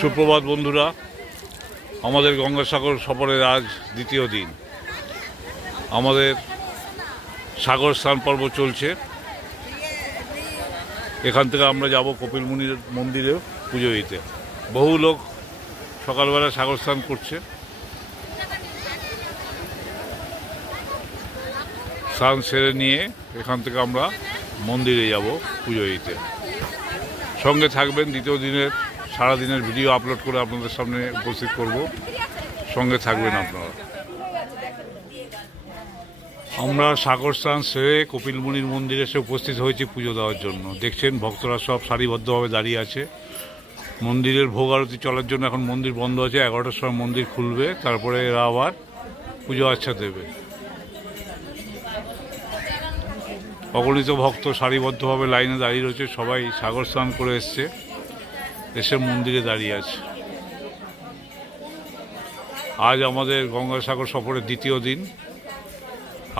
সুপ্রভাত বন্ধুরা, আমাদের গঙ্গাসাগর সফরের আজ দ্বিতীয় দিন। আমাদের সাগর স্নান পর্ব চলছে। এখান থেকে আমরা যাব কপিলমুনির মন্দিরে পুজো দিতে। বহু লোক সকালবেলা সাগর স্নান করছে। স্নান সেরে নিয়ে এখান থেকে আমরা মন্দিরে যাব পুজো দিতে। সঙ্গে থাকবেন, দ্বিতীয় দিনের সারাদিনের ভিডিও আপলোড করে আপনাদের সামনে উপস্থিত করব। সঙ্গে থাকবেন আপনারা। আমরা সাগর স্নান সেরে কপিলমুনির মন্দিরে এসে উপস্থিত হয়েছি পুজো দেওয়ার জন্য। দেখছেন ভক্তরা সব সারিবদ্ধভাবে দাঁড়িয়ে আছে। মন্দিরের ভোগ আরতি চলার জন্য এখন মন্দির বন্ধ আছে। 11টার সময় মন্দির খুলবে, তারপরে এরা আবার পুজো আচ্ছা দেবে। অগণিত ভক্ত সারিবদ্ধভাবে লাইনে দাঁড়িয়ে রয়েছে। সবাই সাগর স্নান করে এসে মন্দিরে দাঁড়িয়ে আছে। আজ আমাদের গঙ্গাসাগর সফরের দ্বিতীয় দিন।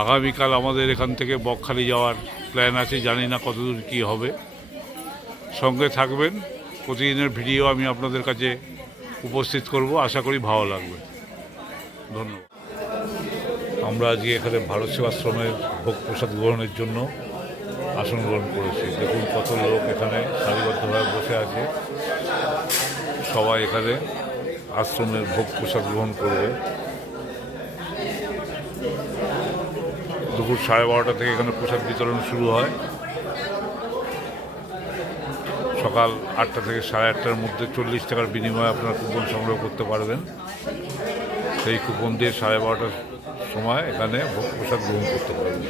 আগামীকাল আমাদের এখান থেকে বকখালি যাওয়ার প্ল্যান আছে। জানি না কতদূর কী হবে। সঙ্গে থাকবেন, প্রতিদিনের ভিডিও আমি আপনাদের কাছে উপস্থিত করব। আশা করি ভালো লাগবে। ধন্যবাদ। আমরা আজকে এখানে ভারত সেবাশ্রমের ভোগ প্রসাদ গ্রহণের জন্য আসন গ্রহণ করেছি। দেখুন কত লোক এখানে সারিবদ্ধভাবে বসে আছে। সবাই এখানে আশ্রমের ভোগ প্রসাদ গ্রহণ করবে। দুপুর 12:30 থেকে এখানে প্রসাদ বিতরণ শুরু হয়। সকাল 8টা থেকে 8:30টার মধ্যে 40 টাকার বিনিময়ে আপনারা কুপন সংগ্রহ করতে পারবেন। সেই কুপন দিয়ে 12:30টার সময় এখানে ভোগ প্রসাদ গ্রহণ করতে পারবেন।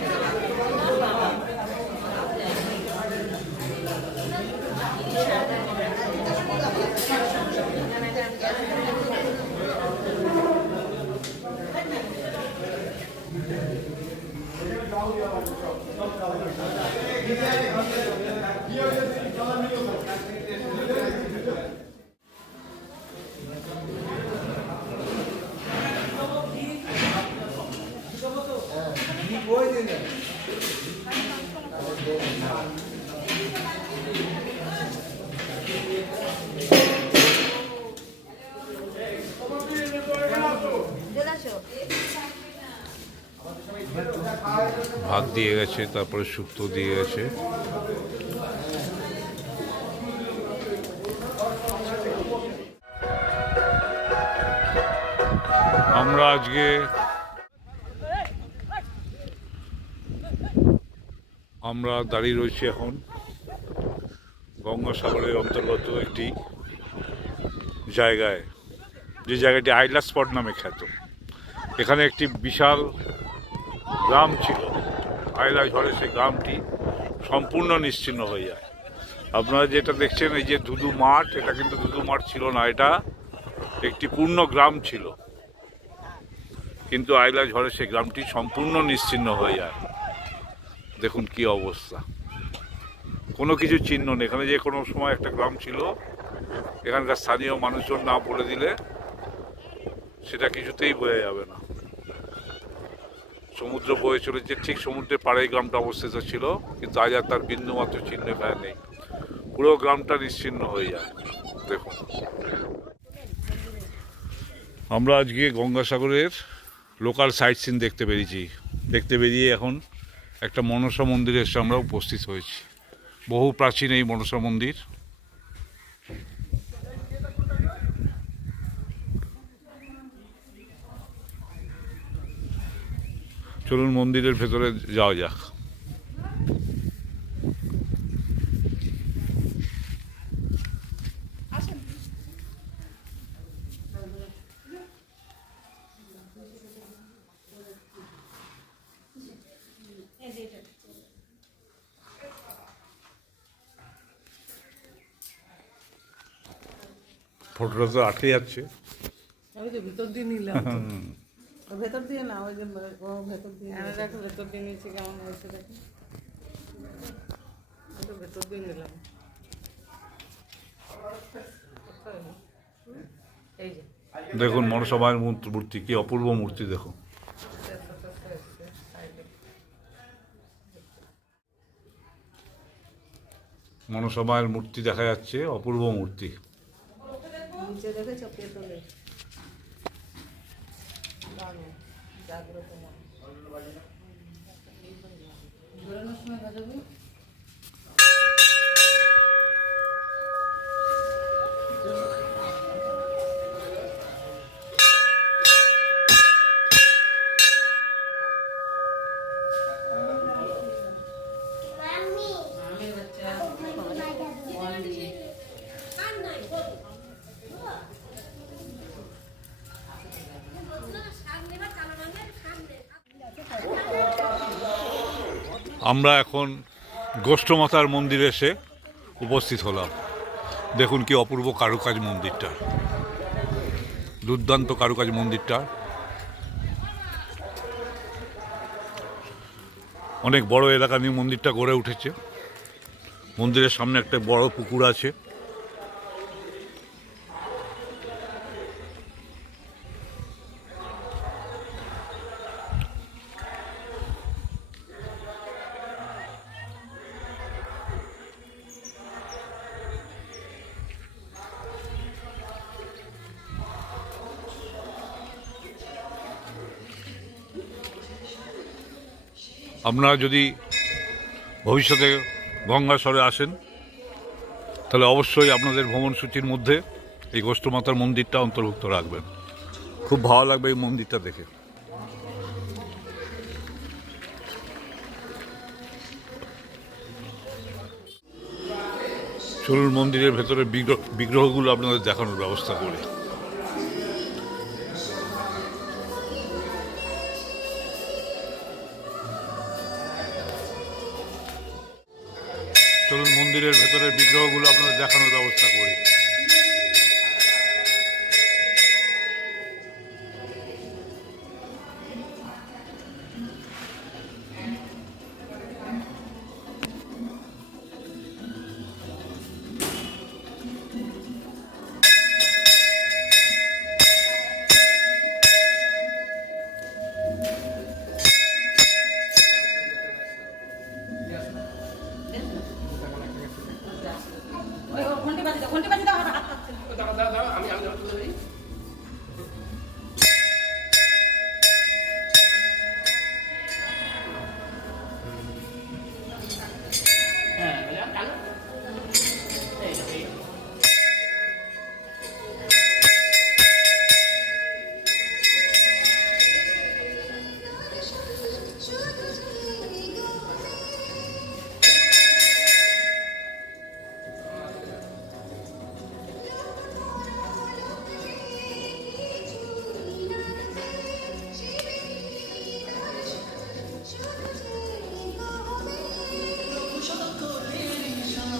ভাত দিয়ে গেছে, তারপরে শুক্তো দিয়ে গেছে। আমরা আজকে দাঁড়িয়ে রয়েছি এখন গঙ্গাসাগরের অন্তর্গত একটি জায়গায়, যে জায়গাটি আইলা স্পট নামে খ্যাত। এখানে একটি বিশাল গ্রাম ছিল। আইলা ঝড়ে সেই গ্রামটি সম্পূর্ণ নিশ্চিহ্ন হয়ে যায়। আপনারা যেটা দেখছেন, এই যে ধুধু মাঠ, এটা কিন্তু ধুধু মাঠ ছিল না। এটা একটি পূর্ণ গ্রাম ছিল, কিন্তু আইলা ঝড়ে সেই গ্রামটি সম্পূর্ণ নিশ্চিহ্ন হয়ে যায়। দেখুন কি অবস্থা, কোনো কিছু চিহ্ন নেই। এখানে যে কোনো সময় একটা গ্রাম ছিল, এখানকার স্থানীয় মানুষজন না বলে দিলে সেটা কিছুতেই বোঝা যাবে না। সমুদ্র বয়ে চলেছে, ঠিক সমুদ্রের পাড়েই গ্রামটা অবস্থিত ছিল, কিন্তু আজ আর তার বিন্দুমাত্র চিহ্ন এখানে নেই। পুরো গ্রামটা নিশ্চিহ্ন হয়ে যায়। দেখুন, আমরা আজকে গঙ্গাসাগরের লোকাল সাইট সিন দেখতে বেরিয়ে এখন একটা মনসা মন্দিরে এসে আমরা উপস্থিত হয়েছি। বহু প্রাচীন এই মনসা মন্দির। চলুন মন্দিরের ভেতরে যাওয়া যাক। ফটোটা তো আটকে যাচ্ছে। আমি তো ভিতর দিয়ে নিলাম, ভেতর দিয়ে না, ওই যে ভেতর দিয়ে দেখো, ভেতর দিয়ে নিয়েছি কেমন হয়েছে দেখো। আমি তো ভেতর দিয়ে নিলাম। এই যে দেখুন মনসা মায়ের মূর্তি, কি অপূর্ব মূর্তি। দেখুন মনসা মায়ের মূর্তি দেখা যাচ্ছে, অপূর্ব মূর্তি। নিচে দেখেছো পেতলে দারুণ জাগ্রত মা বেরোনোর সময় বাজাবি আমি বাচ্চা আমরা এখন গোষ্ঠমাতার মন্দিরে এসে উপস্থিত হলাম। দেখুন কি অপূর্ব কারুকাজ মন্দিরটা, দুর্দান্ত কারুকাজ মন্দিরটা। অনেক বড় এলাকা নিয়ে মন্দিরটা গড়ে উঠেছে। মন্দিরের সামনে একটা বড় পুকুর আছে। আপনারা যদি ভবিষ্যতে গঙ্গাসরে আসেন তাহলে অবশ্যই আপনাদের ভ্রমণসূচির মধ্যে এই গোষ্ঠমাতার মন্দিরটা অন্তর্ভুক্ত রাখবেন। খুব ভালো লাগবে এই মন্দিরটা দেখে। চলুন মন্দিরের ভেতরে বিগ্রহগুলো আপনাদের দেখানোর ব্যবস্থা করি। চলুন মন্দিরের ভেতরের বিগ্রহগুলো আপনাদের দেখানোর ব্যবস্থা করি। ঘন্টি বাজি দাও হাত পাচ্ছে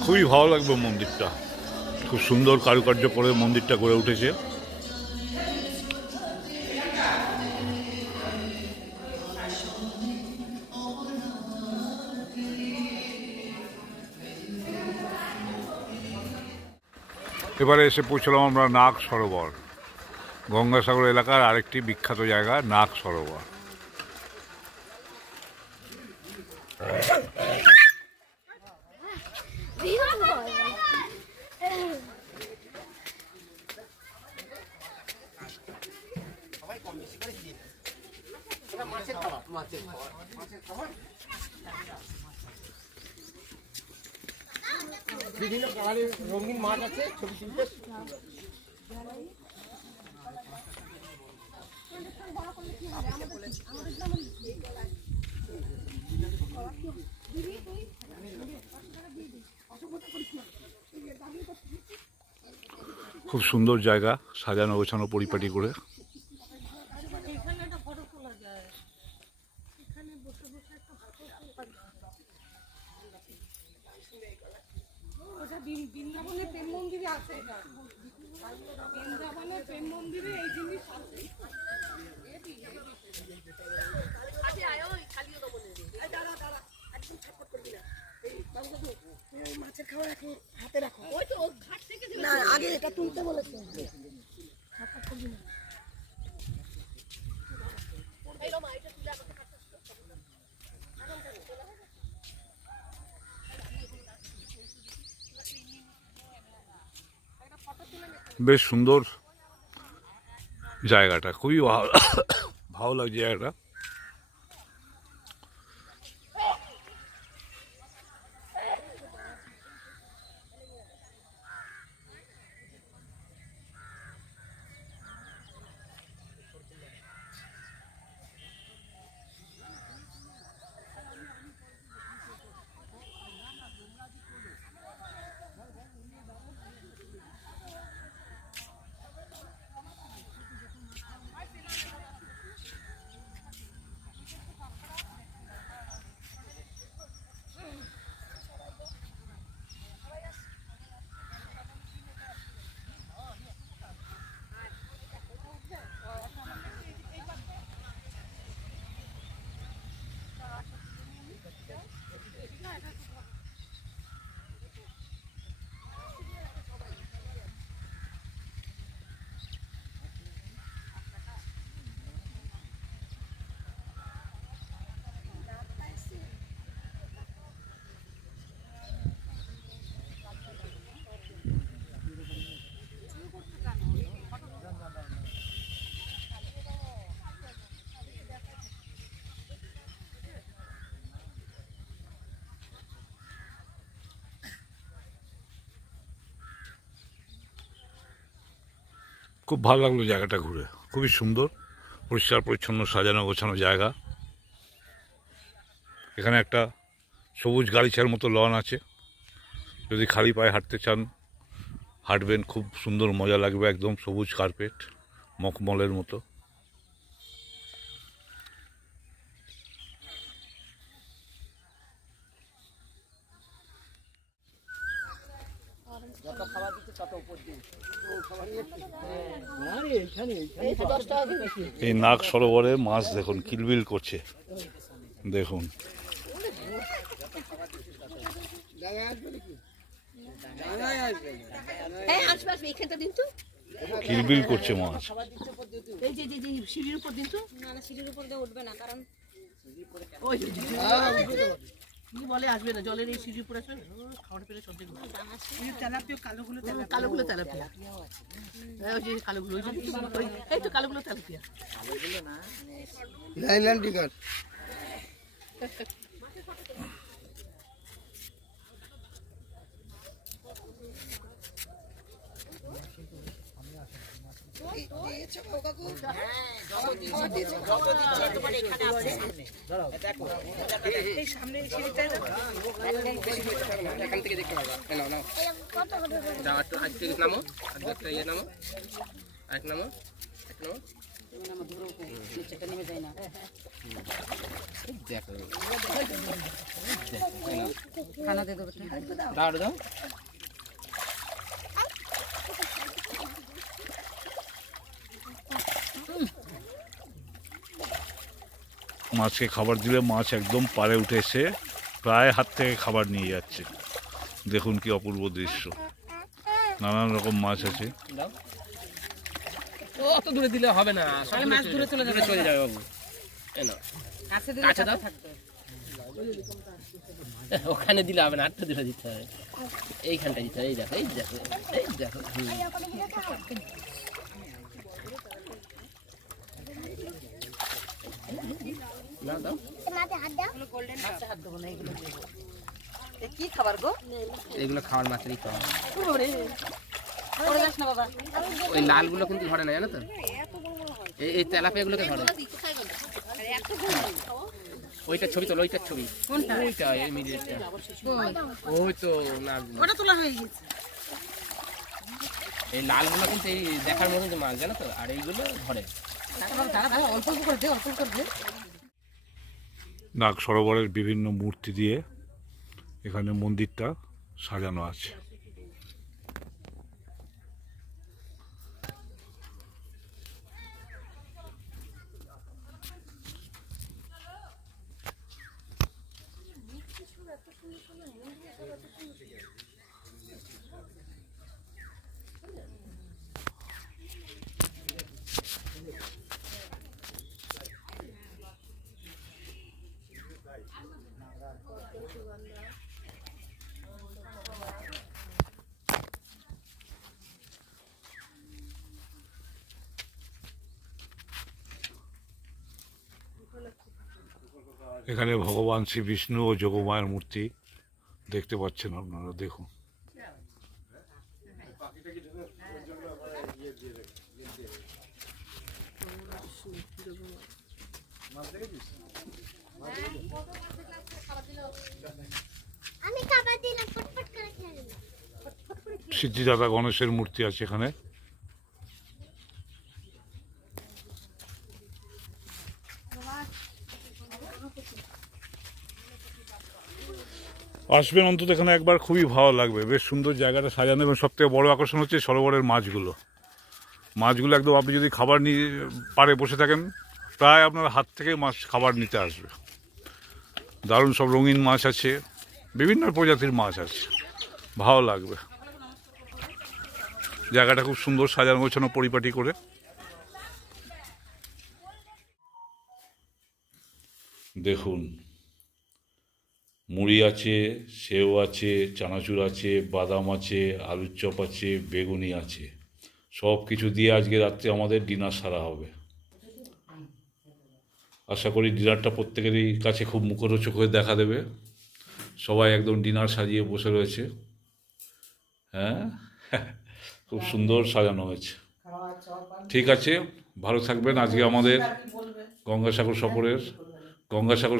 খুবই ভালো লাগবে মন্দিরটা। খুব সুন্দর কারুকার্য করে মন্দিরটা গড়ে উঠেছে। এবারে এসে পৌঁছলাম আমরা নাগ সরোবর, গঙ্গাসাগর এলাকার আরেকটি বিখ্যাত জায়গা নাগ সরোবর। বিভিন্ন কালারের রঙিন মাছ আছে, ছবি তুলতে। খুব সুন্দর জায়গা, সাজানো গোছানো পরিপাটি করে। বৃন্দাবনে প্রেম মন্দিরে আছে, বৃন্দাবনে প্রেম মন্দিরে এই জিনিস আছে। মাছের খাবার এখন হাতে রাখো, না আগে এটা তুলতে বলেছে। ফটো তুলে বেশ সুন্দর জায়গাটা, খুবই ভালো ভালো লাগছে জায়গাটা। খুব ভালো লাগলো জায়গাটা ঘুরে, খুবই সুন্দর, পরিষ্কার পরিচ্ছন্ন, সাজানো গোছানো জায়গা। এখানে একটা সবুজ গালিচার মতো লন আছে, যদি খালি পায়ে হাঁটতে চান হাঁটবেন, খুব সুন্দর মজা লাগবে, একদম সবুজ কার্পেট, মখমলের মতো। এই নাগ সরোবরে মাছ দেখুন কিলবিল করছে, দেখুন আসবে আসবে এখানটা দিন তো। কিলবিল করছে মাছ। এই যে যে যে সিঁড়ির উপর দিন তো। না না সিঁড়ির উপর দিয়ে উঠবে না, কারণ ওই কি বলে আসবে না, জলের এই সিঁড়ির উপর আসবে না, খাওয়াটা পেলে সব দেখবে। এই তেলাপিয়া কালোগুলো তেলাপিয়া। হ্যাঁ ওই যে কালোগুলো, ওই যে এই তো কালোগুলো তেলাপিয়া। কালোগুলো না লাইল্যান্ড টিকার। এখান থেকে দেখতে পারবা। নাও নাও যাও, একটু আজ থেকে নামো, একটা ইয়ে নামো, এক নামো, এক নামো, দেখো খানা দিয়ে দেবো, দাও দাও। মাছকে খাবার দিলে মাছ একদম পাড়ে উঠে এসে প্রায় হাত থেকে খাবার নিয়ে যাচ্ছে, দেখুন কি অপূর্ব দৃশ্য। নানান রকম মাছ আছে। অত দূরে দিলে হবে না, মাছ দূরে চলে যাবে বাবু। কাছে দাও, ওখানে দিলে হবে না, আটটা দূরে দিতে হবে, এইখানটা দিতে হবে। এই দেখো এই দেখো এই দেখো। কি খাবার গো? এগুলো খাওয়ার মাত্রই খাওয়া। ওই লালগুলো কিন্তু ধরে না, জানো তো, এই তেলাপিয়াগুলোকে ধরে। ওইটার ছবি তোলো, ওইটার ছবি, ওইটা এই মিডিয়াটা, ওই তো না, ওটা তোলা হয়ে গেছে। এই লালগুলো কিন্তু এই দেখার মতো যে মাছ, জানো তো, আর এইগুলো ধরে। অল্প অল্প করে দে, অল্প করে দে। নাগ সরোবরের বিভিন্ন মূর্তি দিয়ে এখানে মন্দিরটা সাজানো আছে। এখানে ভগবান শ্রী বিষ্ণু ও যোগমায়ের মূর্তি দেখতে পাচ্ছেন আপনারা, দেখুন। সিদ্ধিদাতা গণেশের মূর্তি আছে এখানে। আসবেন অন্তত এখানে একবার, খুবই ভালো লাগবে। বেশ সুন্দর জায়গাটা সাজানো, এবং সবথেকে বড় আকর্ষণ হচ্ছে সরোবরের মাছগুলো। মাছগুলো একদম, আপনি যদি খাবার নিয়ে পাড়ে বসে থাকেন, প্রায় আপনার হাত থেকে মাছ খাবার নিতে আসবে। দারুণ সব রঙিন মাছ আছে, বিভিন্ন প্রজাতির মাছ আছে, ভালো লাগবে। জায়গাটা খুব সুন্দর সাজানো গোছানো পরিপাটি করে। দেখুন, মুড়ি আছে, সেও আছে, চানাচুর আছে, বাদাম আছে, আলুর চপ আছে, বেগুনি আছে। সব কিছু দিয়ে আজকে রাত্রে আমাদের ডিনার সারা হবে। আশা করি ডিনারটা প্রত্যেকেরই কাছে খুব মুখরোচক হয়ে দেখা দেবে। সবাই একদম ডিনার সাজিয়ে বসে রয়েছে। হ্যাঁ, খুব সুন্দর সাজানো হয়েছে। ঠিক আছে, ভালো থাকবেন। আজকে আমাদের গঙ্গাসাগর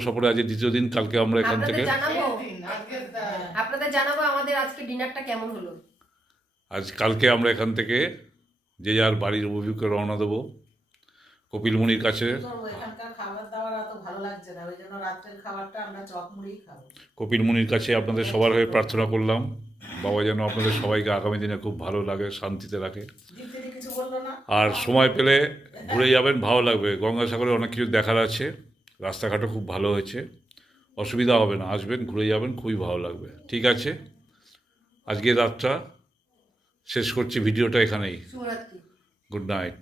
সফরে আজকে দ্বিতীয় দিন। কালকে আমরা এখান থেকে আপনাদের জানাবো আমাদের আজকে ডিনারটা কেমন হলো। কালকে আমরা এখান থেকে যে যার বাড়ির অভিমুখে রওনা দেবো কপিলমুনির কাছে। এখানকার খাবার দাবার অত ভালো লাগছে না, ওই জন্য রাত্রের খাবারটা আমরা চপ মুড়িই খাবো। কপিলমুনির কাছে আপনাদের সবার হয়ে প্রার্থনা করলাম, বাবা যেন আপনাদের সবাইকে আগামী দিনে খুব ভালো লাগে, শান্তিতে রাখে। কিছু বললো না। আর সময় পেলে ঘুরে যাবেন, ভালো লাগবে। গঙ্গাসাগরে অনেক কিছু দেখার আছে, রাস্তাঘাটও খুব ভালো হয়েছে, অসুবিধা হবে না। আসবেন, ঘুরে যাবেন, খুবই ভালো লাগবে। ঠিক আছে, আজকে রাতটা শেষ করছি, ভিডিওটা এখানেই। শুভরাত্রি। Good night.